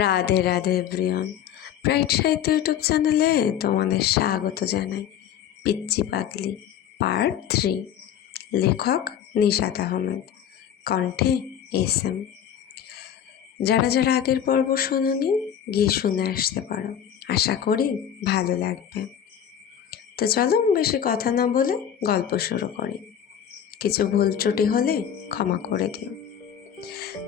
Radhe Radhe everyone. Bright সাহিত্য YouTube চ্যানেলে তোমাদের স্বাগত জানাই। পিচ্চি পাগলি পার্ট 3, লেখক নিশাত আহমেদ, কণ্ঠে SM। যারা যারা আগের পর্ব শোনোনি গিয়ে শুনে আসতে পারো, আশা করি ভালো লাগবে। তো চলো বেশি কথা না বলে গল্প শুরু করি। কিছু ভুল ত্রুটি হলে ক্ষমা করে দিও।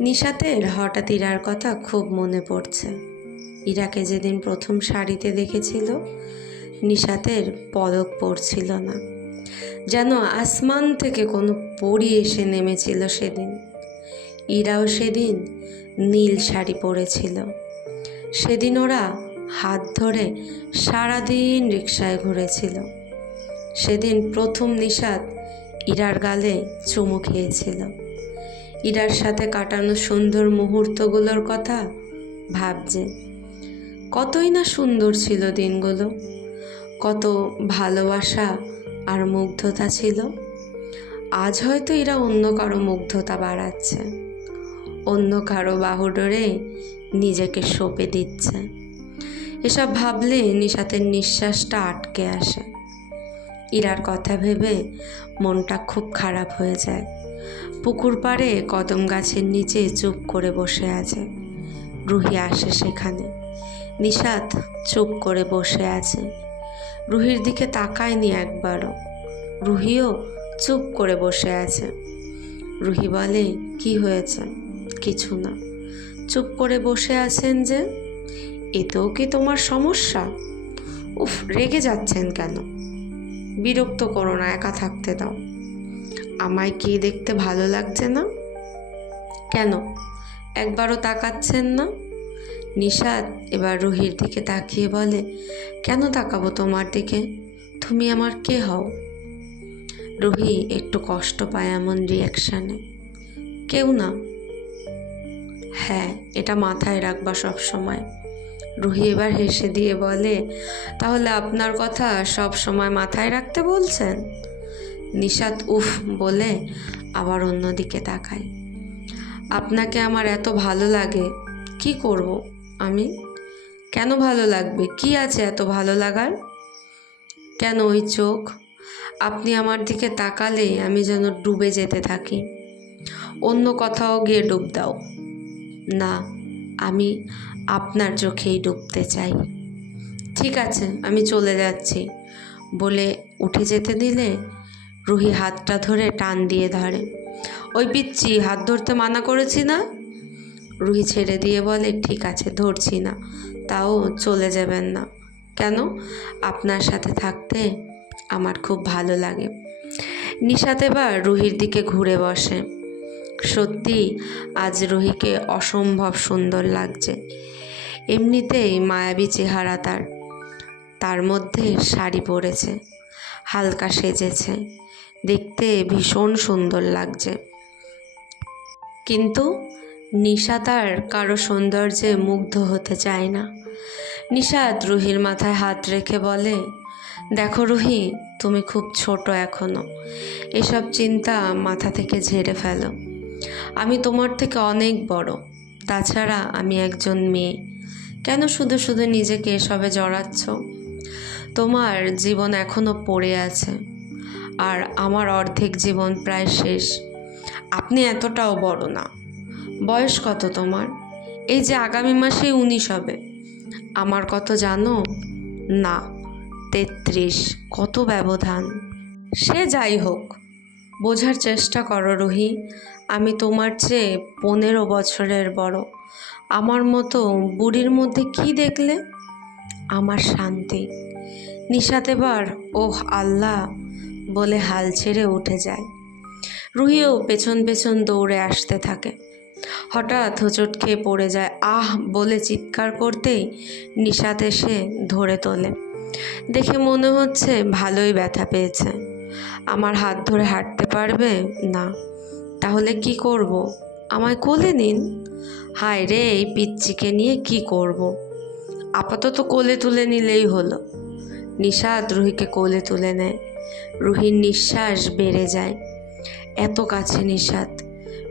নিশাতের হঠাৎ ইরার কথা খুব মনে পড়ছে। ইরাকে যেদিন প্রথম শাড়িতে দেখেছিল, নিশাতের পলক পড়ছিল না, যেন আসমান থেকে কোনো পরী এসে নেমেছিল সেদিন। ইরাও সেদিন নীল শাড়ি পরেছিল। সেদিন ওরা হাত ধরে সারাদিন রিকশায় ঘুরেছিল। সেদিন প্রথম নিশাত ইরার গালে চুমু খেয়েছিল। ইরার সাথে কাটানো সুন্দর মুহূর্তগুলোর কথা ভাবছে। কতই না সুন্দর ছিল দিনগুলো, কত ভালোবাসা আর মুগ্ধতা ছিল। আজ হয়তো এরা অন্য কারো মুগ্ধতা বাড়াচ্ছে, অন্য কারো বাহুডোরে নিজেকে সঁপে দিচ্ছে। এসব ভাবলে নিশাতের নিঃশ্বাসটা আটকে আসে। ইরার কথা ভেবে মনটা খুব খারাপ হয়ে যায়। পুকুর পাড়ে কদম গাছের নিচে চুপ করে বসে আছে। রুহি আসে সেখানে। নিশাত চুপ করে বসে আছে, রুহির দিকে তাকায়নি একবারও। রুহিও চুপ করে বসে আছে। রুহি বলে, কি হয়েছে? কিছু না। চুপ করে বসে আছেন যে, এতেও কি তোমার সমস্যা? উফ, রেগে যাচ্ছেন কেন? বিরক্ত করো না, একা থাকতে দাও। আমায় কি দেখতে ভালো লাগছে না? কেন একবারও তাকাচ্ছেন না? নিশাত এবার রুহির দিকে তাকিয়ে বলে, কেন তাকাবো তোমার দিকে? তুমি আমার কে হও? রুহি একটু কষ্ট পায় এমন রিয়াকশানে। কেউ না। হ্যাঁ, এটা মাথায় রাখবা সব সময়। রুহি এবার হেসে দিয়ে বলে, তাহলে আপনার কথা সব সময় মাথায় রাখতে বলছেন? নিশাত উফ বলে আবার অন্যদিকে তাকায়। আপনাকে আমার এত ভালো লাগে, কি করব আমি? কেন ভালো লাগবে? কি আছে এত ভালো লাগার? কেন ওই চোখ? আপনি আমার দিকে তাকালে আমি যেন ডুবে যেতে থাকি। অন্য কোথাও গিয়ে ডুব দাও না, আমি আপনার চোখেই ডুবতে চাই। ঠিক আছে, আমি চলে যাচ্ছি বলে উঠে যেতে দিলে রুহি হাতটা ধরে টান দিয়ে ধরে। ওই পিচ্চি, হাত ধরতে মানা করেছি না? রুহি ছেড়ে দিয়ে বলে, ঠিক আছে ধরছি না, তাও চলে যাবেন না। কেন? আপনার সাথে থাকতে আমার খুব ভালো লাগে। নিশাত এবার রুহির দিকে ঘুরে বসে। সত্যি আজ রুহিকে অসম্ভব সুন্দর লাগছে। এমনিতেই মায়াবী চেহারা তার, তার মধ্যে শাড়ি পরেছে, হালকা সেজেছে, দেখতে ভীষণ সুন্দর লাগছে। কিন্তু নিশাত আর কারো সৌন্দর্যে মুগ্ধ হতে চায় না। নিশাত রুহির মাথায় হাত রেখে বলে, দেখো রুহি, তুমি খুব ছোট এখনো। এসব চিন্তা মাথা থেকে ঝেড়ে ফেলো। আমি তোমার থেকে অনেক বড়। তাছাড়া আমি একজন মেয়ে। কেন শুধু শুধু নিজেকে এসবে জড়াচ্ছ? তোমার জীবন এখনো পড়ে আছে, আর আমার অর্ধেক জীবন প্রায় শেষ। আপনি এতটাও বড় না। বয়স কত তোমার? এই যে আগামী মাসেই 19 হবে। আমার কত জানো? না, 33। কত ব্যবধান! সে যাই হোক, বোঝার চেষ্টা করো রুহি। আমি তোমার চেয়ে 15 বছরের বড়। আমার মতো বুড়ির মধ্যে কি দেখলে? আমার শান্তি। নিশাত এবার ওহ আল্লাহ বলে হাল ছেড়ে উঠে যায়। রুহিও পেছন পেছন দৌড়ে আসতে থাকে। হঠাৎ হোঁচট খেয়ে পড়ে যায়। আহ বলে চিৎকার করতেই নিশাত এসে ধরে তোলে। দেখে মনে হচ্ছে ভালোই ব্যথা পেয়েছে। আমার হাত ধরে হাঁটতে পারবে না? তাহলে কি করব? আমায় কোলে নিন। হায় রে, এই পিচ্চিকে নিয়ে কি করব? আপাতত কোলে তুলে নিলেই হলো। নিশাত রুহিকে কোলে তুলে নেয়। রুহির নিঃশ্বাস বেড়ে যায়। এত কাছে নিশাত।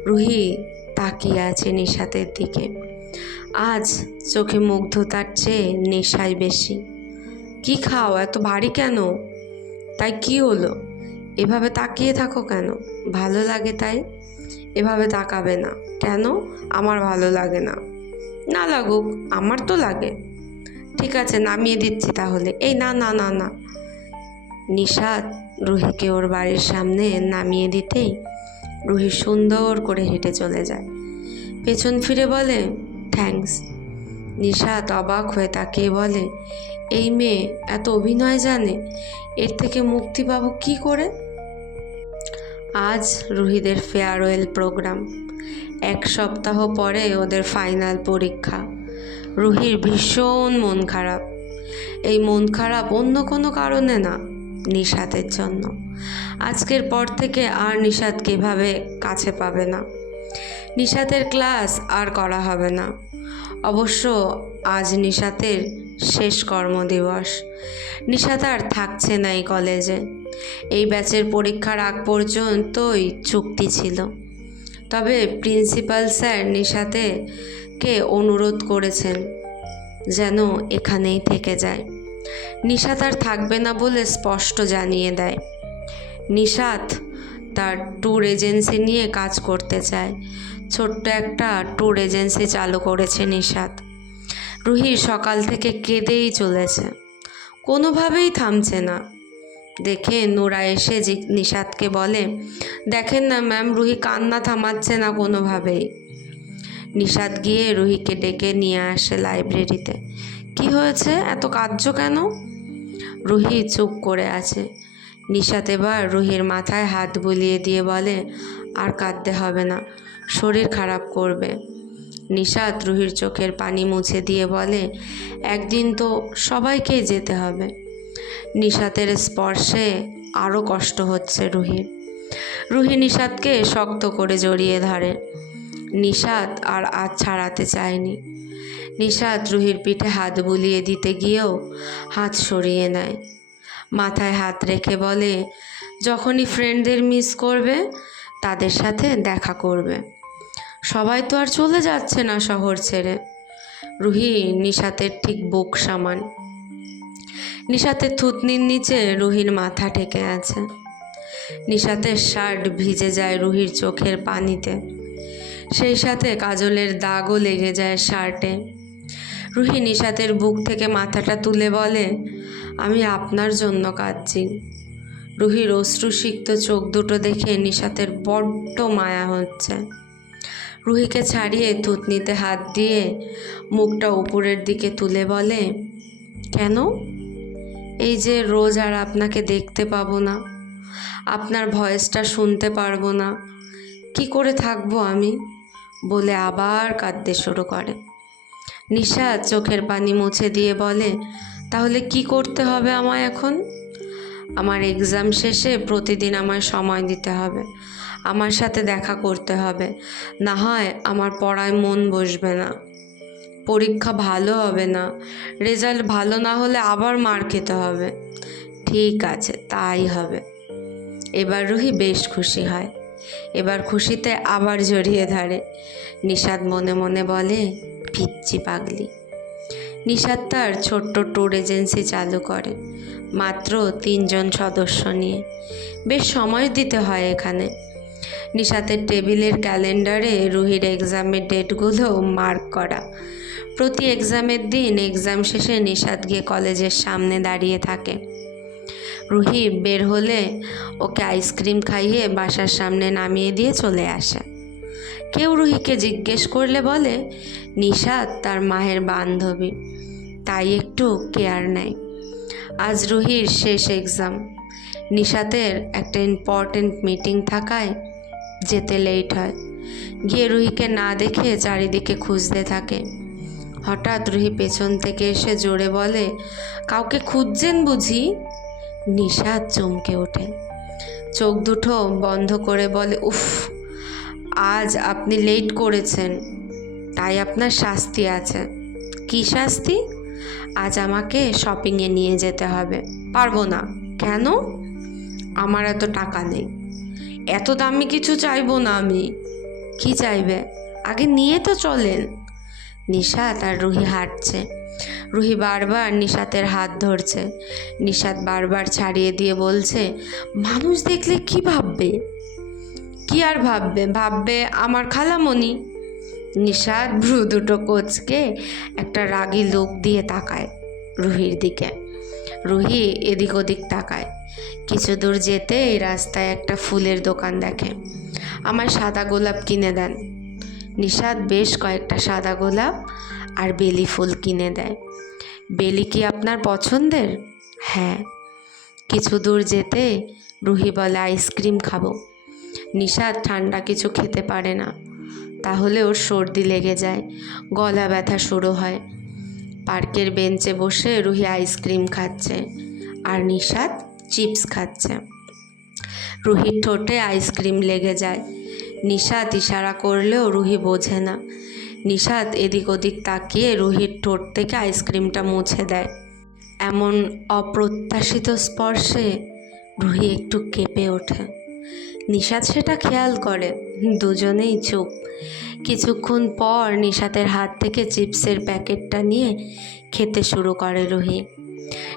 রুহি তাকিয়ে আছে নিশাতের দিকে। আজ চোখে মুগ্ধতার চেয়ে নেশাই বেশি। কি খাও, এত ভারী কেন? তাই কি হলো? এভাবে তাকিয়ে থাকো কেন? ভালো লাগে তাই? এভাবে তাকাবে না কেন? আমার ভালো লাগে না। না লাগুক, আমার তো লাগে। ঠিক আছে, নামিয়ে দিচ্ছি তাহলে। এই না না না না। নিশাত রুহিকে ওর বাড়ির সামনে নামিয়ে দিতেই রুহি সুন্দর করে হেঁটে চলে যায়। পেছন ফিরে বলে, থ্যাঙ্কস। নিশাত অবাক হয়ে তাকিয়ে বলে, এই মেয়ে এত অভিনয় জানে, এর থেকে মুক্তি পাবো কি করে? আজ রুহিদের ফেয়ারওয়েল প্রোগ্রাম। 1 সপ্তাহ পরে ওদের ফাইনাল পরীক্ষা। রুহির ভীষণ মন খারাপ। এই মন খারাপ অন্য কোনো কারণে না, নিশাতের জন্য। আজকের পর থেকে আর নিশাতকে এভাবে কাছে পাবে না। নিশাতের ক্লাস আর করা হবে না। অবশ্য আজ নিশাতের শেষ কর্মদিবস। নিশাত আর থাকছে না এই কলেজে। এই ব্যাচের পরীক্ষার আগ পর্যন্তই চুক্তি ছিল। তবে প্রিন্সিপাল স্যার নিশাতকে অনুরোধ করেছেন যেন এখানেই থেকে যায়। নিশাত আর থাকবে না বলে স্পষ্ট জানিয়ে দেয়। নিশাত তার ট্যুর এজেন্সি নিয়ে কাজ করতে চায়। ছোট্ট একটা ট্যুর এজেন্সি চালু করেছে নিশাত। রুহি সকাল থেকে কেঁদেই চলেছে, কোনোভাবেই থামছে না। দেখে নোরা এসে নিশাতকে বলে, দেখেন না ম্যাম, রুহি কান্না থামাচ্ছে না কোনোভাবেই। নিশাত গিয়ে রুহিকে ডেকে নিয়ে আসে লাইব্রেরিতে। কি হয়েছে, এত কাঁদছো কেন? রুহি চুপ করে আছে। নিশাত এবার রুহির মাথায় হাত বুলিয়ে দিয়ে বলে, আর কাঁদতে হবে না, শরীর খারাপ করবে। নিশাত রুহির চোখের পানি মুছে দিয়ে বলে, একদিন তো সবাইকেই যেতে হবে। নিশাতের স্পর্শে আরও কষ্ট হচ্ছে রুহির। রুহি নিশাতকে শক্ত করে জড়িয়ে ধরে। নিশাত আর আজ ছাড়াতে চায়নি। নিশাত রুহির পিঠে হাত বুলিয়ে দিতে গিয়েও হাত সরিয়ে নেয়। মাথায় হাত রেখে বলে, যখনই ফ্রেন্ডদের মিস করবে তাদের সাথে দেখা করবে। সবাই তো আর চলে যাচ্ছে না শহর ছেড়ে। রুহি নিশাতের ঠিক বুক সমান। নিশাতের থুতনির নিচে রুহির মাথা ঠেকে আছে। নিশাতের শার্ট ভিজে যায় রুহির চোখের পানিতে। সেই সাথে কাজলের দাগও লেগে যায় শার্টে। রুহি নিশাতের বুক থেকে মাথাটা তুলে বলে, আমি আপনার জন্য কাঁদছি। রুহির অশ্রুসিক্ত চোখ দুটো দেখে নিশাতের বড্ড মায়া হচ্ছে। রুহিকে ছাড়িয়ে থুতনিতে হাত দিয়ে মুখটা উপরের দিকে তুলে বলে, কেন? এই যে রোজ আর আপনাকে দেখতে পাবো না, আপনার ভয়েসটা শুনতে পারবো না, কি করে থাকবো আমি? বলে আবার কাঁদতে শুরু করে। নিশাত চোখের পানি মুছে দিয়ে বলে, তাহলে কি করতে হবে আমায় এখন? আমার এক্সাম শেষে প্রতিদিন আমায় সময় দিতে হবে, আমার সাথে দেখা করতে হবে, না হয় আমার পড়ায় মন বসবে না, পরীক্ষা ভালো হবে না, রেজাল্ট ভালো না হলে আবার মার খেতে হবে। ঠিক আছে, তাই হবে। এবার রুহি বেশ খুশি হয়। এবার খুশিতে আবার জড়িয়ে ধরে। নিশাত মনে মনে বলে, পিচ্চি পাগলি। নিশাত তার ছোট্ট ট্যুর এজেন্সি চালু করে, মাত্র 3 জন সদস্য নিয়ে। বেশ সময় দিতে হয় এখানে। নিশাতের টেবিলের ক্যালেন্ডারে রুহির এক্সামের ডেটগুলো মার্ক করা। প্রতি এক্সামের দিন এক্সাম শেষে নিশাত গিয়ে কলেজের সামনে দাঁড়িয়ে থাকে। রুহি বের হলে ওকে আইসক্রিম খাইয়ে বাসার সামনে নামিয়ে দিয়ে চলে আসে। কেউ রুহিকে জিজ্ঞেস করলে বলে, নিশাত তার মায়ের বান্ধবী, তাই একটু কেয়ার নেয়। আজ রুহির শেষ এক্সাম। নিশাতের একটা ইম্পর্টেন্ট মিটিং থাকায় যেতে লেট হয়। গিয়ে রুহিকে না দেখে চারিদিকে খুঁজতে থাকে। হঠাৎ রুহি পেছন থেকে এসে জোরে বলে, কাউকে খুঁজছেন বুঝি? নিশাত চমকে ওঠে, চোখ দুটো বন্ধ করে বলে, উফ, আজ আপনি লেট করেছেন, তাই আপনার শাস্তি আছে। কি শাস্তি? আজ আমাকে শপিংয়ে নিয়ে যেতে হবে। পারবো না। কেন? আমার এত টাকা নেই। এত দামি কিছু চাইবো না আমি। কি চাইবে? আগে নিয়ে তো চলেন। নিশাত আর রুহি হাঁটছে। রুহি বারবার নিশাতের হাত ধরছে। নিশাত বারবার ছাড়িয়ে দিয়ে বলছে, মানুষ দেখলে কি ভাববে? কি আর ভাববে? ভাববে আমার খালামণি। নিশাত ভ্রু দুটো কোঁচকে একটা রাগী লোক দিয়ে তাকায় রুহির দিকে। রুহি এদিক ওদিক তাকায়। কিছু দূর যেতেই রাস্তায় একটা ফুলের দোকান দেখে। আমায় সাদা গোলাপ কিনে দেন। নিশাত বেশ কয়েকটা সাদা গোলাপ আর বেলি ফুল কিনে দেয়। বেলি কি আপনার পছন্দের? হ্যাঁ। কিছু দূর যেতে রুহি বলে, আইসক্রিম খাবো। নিশাত ঠান্ডা কিছু খেতে পারে না, তাহলে ওর সর্দি লেগে যায়, গলা ব্যথা শুরু হয়। পার্কের বেঞ্চে বসে রুহি আইসক্রিম খাচ্ছে আর নিশাত চিপস খাচ্ছে। রুহির ঠোঁটে আইসক্রিম লেগে যায়। নিশাত ইশারা করলেও রুহি বোঝে না। নিশাত এদিক ওদিক তাকিয়ে রুহির ঠোঁট থেকে আইসক্রিমটা মুছে দেয়। এমন অপ্রত্যাশিত স্পর্শে রুহি একটু কেঁপে ওঠে। নিশাত সেটা খেয়াল করে। দুজনেই চুপ। কিছুক্ষণ পর নিশাতের হাত থেকে চিপসের প্যাকেটটা নিয়ে খেতে শুরু করে রুহি।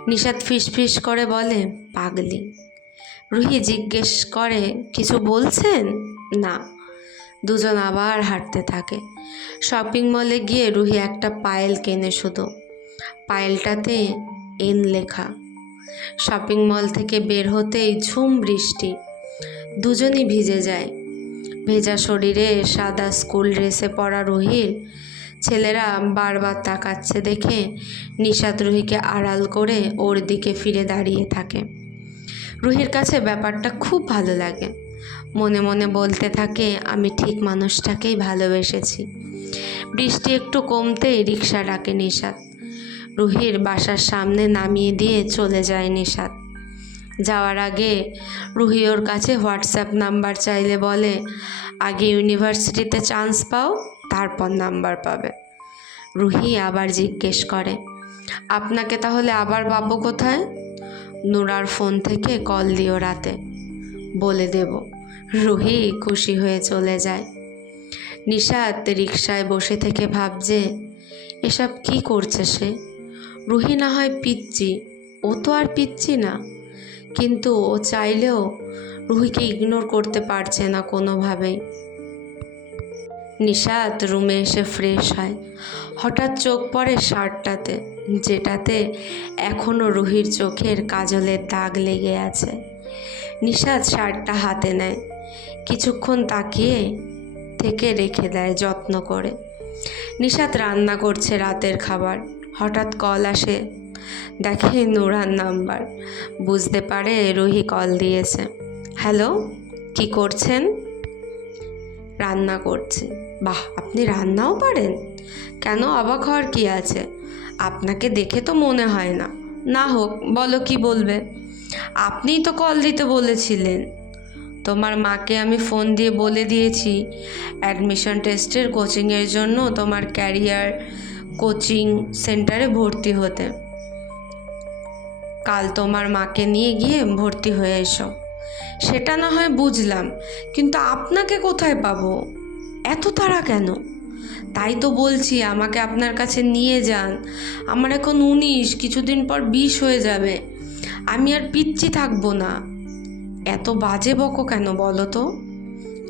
নিশাত ফিসফিস করে বলে, পাগলি। রুহি জিজ্ঞেস করে, কিছু বলছেন? না। দুজন আবার হাঁটতে থাকে। শপিং মলে গিয়ে রুহি একটা পায়েল কেনে শুধু। পায়েলটাতে এন লেখা। শপিং মল থেকে বের হতেই ঝুম বৃষ্টি। দুজনই ভিজে যায়। ভেজা শরীরে সাদা স্কুল ড্রেসে পরা রুহির ছেলেরা বারবার তাকাচ্ছে দেখে নিশাত রুহিকে আড়াল করে ওর দিকে ফিরে দাঁড়িয়ে থাকে। রুহির কাছে ব্যাপারটা খুব ভালো লাগে। মনে মনে বলতে থাকে, আমি ঠিক মানুষটাকেই ভালোবেসেছি। বৃষ্টি একটু কমতেই রিক্সা ডাকে নিশাত। রুহির বাসার সামনে নামিয়ে দিয়ে চলে যায় নিশাত। যাওয়ার আগে রুহি ওর কাছে হোয়াটসঅ্যাপ নাম্বার চাইলে বলে, আগে ইউনিভার্সিটিতে চান্স পাও, তারপর নাম্বার পাবে। রুহি আবার জিজ্ঞেস করে, আপনাকে তাহলে আবার পাবো কোথায়? নুরার ফোন থেকে কল দিও রাতে, বলে দেব। রুহি খুশি হয়ে চলে যায়। নিশাত রিকশায় বসে থেকে ভাবছে, এসব কি করছে সে? রুহি না হয় পিচ্চি, ও তো আর পিচ্চি না, কিন্তু ও চাইলেও রুহিকে ইগনোর করতে পারছে না কোনোভাবেই। নিশাত রুমে এসে ফ্রেশ হয়। হঠাৎ চোখ পড়ে শার্টটাতে, যেটাতে এখনও রুহির চোখের কাজলের দাগ লেগে আছে। নিশাত শার্টটা হাতে নেয়, কিছুক্ষণ তাকিয়ে থেকে রেখে দেয় যত্ন করে। নিশাত রান্না করছে রাতের খাবার। হঠাৎ কল আসে। দেখে নুরার নাম্বার। বুঝতে পারে রুহি কল দিয়েছে। হ্যালো, কি করছেন? রান্না করছি। বাহ, আপনি রান্নাও পারেন? কেন, অবাক হওয়ার কি আছে? আপনাকে দেখে তো মনে হয় না। না হোক, বলো কি বলবে। আপনিই তো কল দিতে বলেছিলেন। তোমার মাকে আমি ফোন দিয়ে বলে দিয়েছি অ্যাডমিশন টেস্টের কোচিংয়ের জন্য তোমার ক্যারিয়ার কোচিং সেন্টারে ভর্তি হতে। কাল তোমার মাকে নিয়ে গিয়ে ভর্তি হয়ে এসো। সেটা না হয় বুঝলাম, কিন্তু আপনাকে কোথায় পাবো? এত তাড়া কেন? তাই তো বলছি, আমাকে আপনার কাছে নিয়ে যান। আমার এখন 19, কিছুদিন পর 20 হয়ে যাবে। আমি আর পিচ্চি থাকবো না। এত বাজে বকো কেন বলো তো?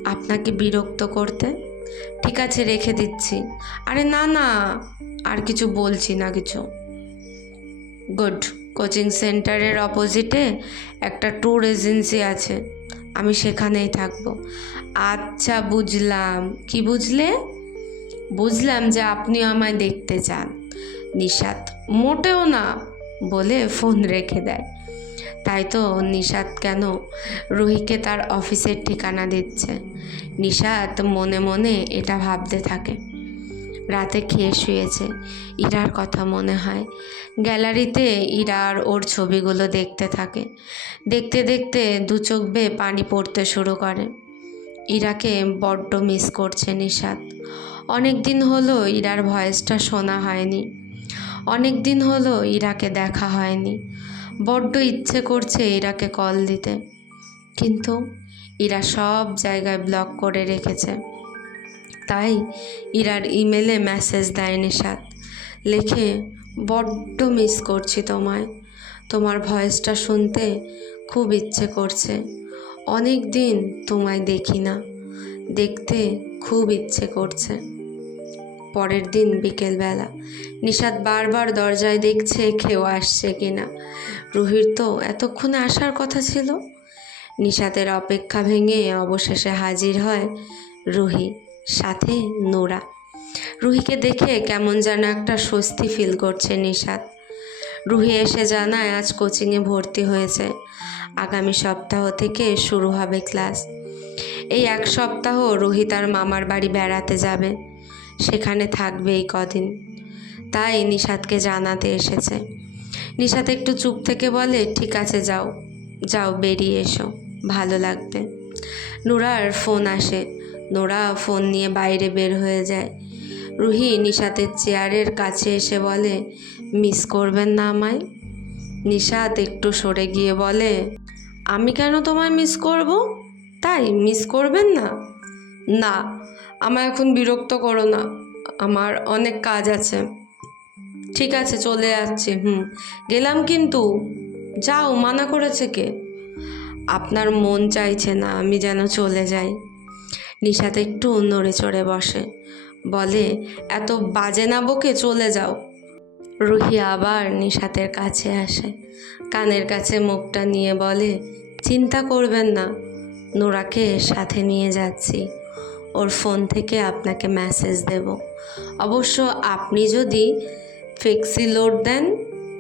আপনাকে বিরক্ত করতে? ঠিক আছে, রেখে দিচ্ছি। আরে না না, আর কিছু বলছি না কিছু। গুড। কোচিং সেন্টারের অপোজিটে একটা ট্যুর এজেন্সি আছে, আমি সেখানেই থাকবো। আচ্ছা বুঝলাম। কি বুঝলে? বুঝলাম যে আপনিও আমায় দেখতে চান। নিশাত, মোটেও না, বলে ফোন রেখে দেয়। তাই তো নিশাত কেন রুহিকে তার অফিসের ঠিকানা দিচ্ছে। নিশাত মনে মনে এটা ভাবতে থাকে। রাতে খেয়ে শুয়েছে। ইরার কথা মনে হয়। গ্যালারিতে ইরার ওর ছবিগুলো দেখতে থাকে। দেখতে দেখতে দু চোখ বেয়ে পানি পড়তে শুরু করে। ইরাকে বড্ড মিস করছে নিশাত। অনেক দিন হলো ইরার ভয়েসটা শোনা হয়নি। অনেক দিন হলো ইরাকে দেখা হয়নি। বড্ড ইচ্ছে করছে ইরাকে কল দিতে, কিন্তু ইরা সব জায়গায় ব্লক করে রেখেছে। তাই ইরার ইমেলে মেসেজ দেয় নিশাত, লেখে বড্ড মিস করছি তোমায়, তোমার ভয়েসটা শুনতে খুব ইচ্ছে করছে, অনেক দিন তোমায় দেখি না, দেখতে খুব ইচ্ছে করছে। পরের দিন বিকেলবেলা নিশাত বারবার দরজায় দেখছে কেউ আসছে কিনা। রুহির তো এতক্ষণে আসার কথা ছিল। নিশাতের অপেক্ষা ভেঙে অবশেষে হাজির হয় রুহি, সাথে নোরা। রুহিকে দেখে কেমন যেন একটা স্বস্তি ফিল করছে নিশাত। রুহি এসে জানায় আজ কোচিংয়ে ভর্তি হয়েছে, আগামী সপ্তাহ থেকে শুরু হবে ক্লাস। এই এক সপ্তাহ রুহি তার মামার বাড়ি বেড়াতে যাবে, সেখানে থাকবে এই কদিন, তাই নিশাতকে জানাতে এসেছে। নিশাত একটু চুপ থেকে বলে, ঠিক আছে যাও যাও, বেরিয়ে এসো, ভালো লাগবে। নোরার ফোন আসে, নোরা ফোন নিয়ে বাইরে বের হয়ে যায়। রুহি নিশাতের চেয়ারের কাছে এসে বলে, মিস করবেন না আমায়? নিশাত একটু সরে গিয়ে বলে, আমি কেন তোমায় মিস করব? তাই মিস করবেন না? না, আমায় এখন বিরক্ত করো না, আমার অনেক কাজ আছে। ঠিক আছে চলে যাচ্ছি, গেলাম কিন্তু। যাও, মানা করেছে কে? আপনার মন চাইছে না আমি যেন চলে যাই। নিশাত একটু নড়ে চড়ে বসে, বলে, এত বাজে না বকে চলে যাও। রুহি আবার নিশাতের কাছে আসে, কানের কাছে মুখটা নিয়ে বলে, চিন্তা করবেন না, নোরাকে সাথে নিয়ে যাচ্ছি, ওর ফোন থেকে আপনাকে মেসেজ দেব। অবশ্য আপনি যদি ফ্লেক্সি লোড দেন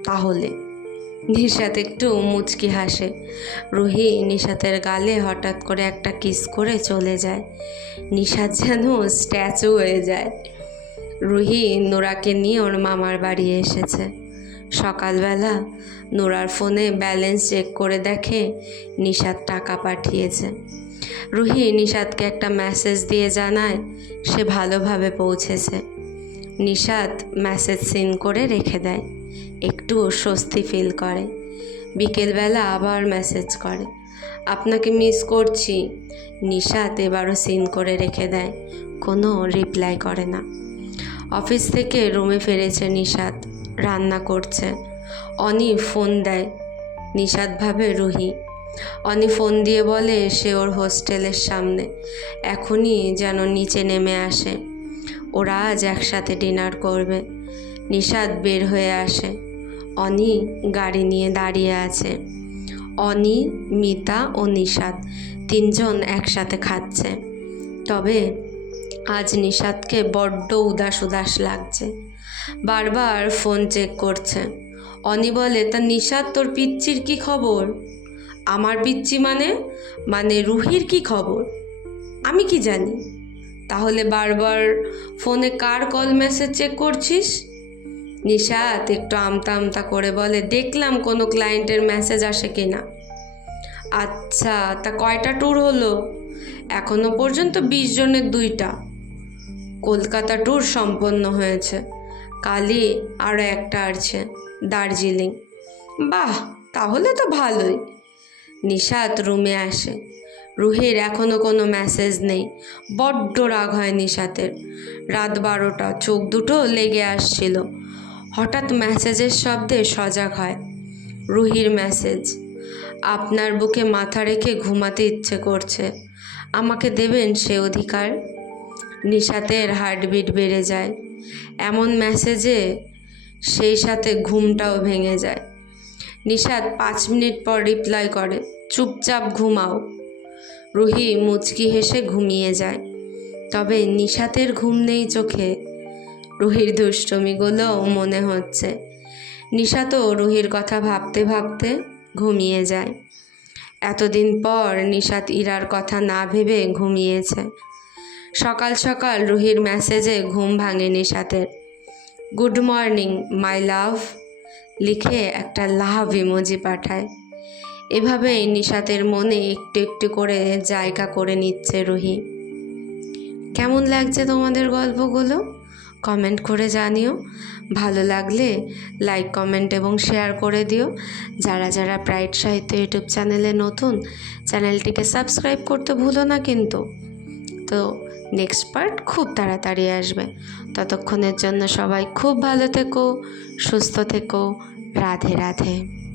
তাহলে। নিশাত একটু মুচকি হাসে। রুহি নিশাতের গালে হঠাৎ করে একটা কিস করে চলে যায়। নিশাত যেন স্ট্যাচু হয়ে যায়। রুহি নোরাকে নিয়ে ওর মামার বাড়ি এসেছে। সকালবেলা নোরার ফোনে ব্যালেন্স চেক করে দেখে নিশাত টাকা পাঠিয়েছে। রুহি নিশাতকে একটা মেসেজ দিয়ে জানায় সে ভালোভাবে পৌঁছেছে। নিশাত মেসেজ সিন করে রেখে দেয়, একটু স্বস্তি ফিল করে। বিকেলবেলা আবার মেসেজ করে, আপনাকে মিস করছি। নিশাত এবারও সিন করে রেখে দেয়, কোনো রিপ্লাই করে না। অফিস থেকে রুমে ফিরেছে নিশাত, রান্না করছে। অনি ফোন দেয়, নিশাত ভাবে রুহি। অনি ফোন দিয়ে বলে সে ওর হোস্টেলের সামনে, এখনই যেন নিচে নেমে আসে, ওরা আজ একসাথে ডিনার করবে। নিশাত বের হয়ে আসে, অনি গাড়ি নিয়ে দাঁড়িয়ে আছে। অনি, মিতা ও নিশাত তিনজন একসাথে খাচ্ছে। তবে আজ নিশাতকে বড্ড উদাস উদাস লাগছে, বারবার ফোন চেক করছে। অনি বলে, তা নিশাত তোর পিচ্চির কি খবর? আমার পিচ্চি মানে রুহির কি খবর? আমি কি জানি? তাহলে বারবার ফোনে কার কল মেসেজ চেক করছিস? নিশাত একটু আমতা আমতা করে বলে, দেখলাম কোনো ক্লায়েন্টের মেসেজ আসে কিনা। আচ্ছা, তা কয়টা ট্যুর হলো? এখনো পর্যন্ত 20 জনের 2টা। কলকাতা ট্যুর সম্পন্ন হয়েছে, কালই আরও একটা আছে, দার্জিলিং। বাহ, তাহলে তো ভালোই। নিশাত রুমে আসে, রুহির এখনও কোনো মেসেজ নেই। বড্ড রাগ হয় নিশাতের। রাত 12টা, চোখ দুটো লেগে আসছিল। হঠাৎ মেসেজের শব্দে সজাগ হয়। রুহির মেসেজ, আপনার বুকে মাথা রেখে ঘুমাতে ইচ্ছে করছে, আমাকে দেবেন সে অধিকার। নিশাতের হার্টবিট বেড়ে যায়। এমন মেসেজে সেই সাথে ঘুমটাও ভেঙে যায়। নিশাত 5 মিনিট পর রিপ্লাই করে, চুপচাপ ঘুমাও। রুহি মুচকি হেসে ঘুমিয়ে যায়। তবে নিশাতের ঘুম নেই চোখে, রুহির দুষ্টমিগুলো মনে হচ্ছে। নিশাতও রুহির কথা ভাবতে ভাবতে ঘুমিয়ে যায়। এতদিন পর নিশাত ইরার কথা না ভেবে ঘুমিয়েছে। সকাল সকাল রুহির মেসেজে ঘুম ভাঙে নিশাতের। গুড মর্নিং মাই লাভ লিখে একটা লাভ ইমোজি পাঠায়। এভাবেই নিশাতের মনে একটু একটু করে জায়গা করে নিচ্ছে রুহি। কেমন লাগছে তোমাদের গল্পগুলো? কমেন্ট করে জানিও। ভালো লাগলে লাইক, কমেন্ট এবং শেয়ার করে দিও। যারা যারা ব্রাইট সাহিত্য ইউটিউব চ্যানেলে নতুন, চ্যানেলটিকে সাবস্ক্রাইব করতে ভুলো না কিন্তু। তো নেক্সট পার্ট খুব তাড়াতাড়ি আসবে। ততক্ষণের জন্য সবাই খুব ভালো থেকো, সুস্থ থেকো। রাধে রাধে।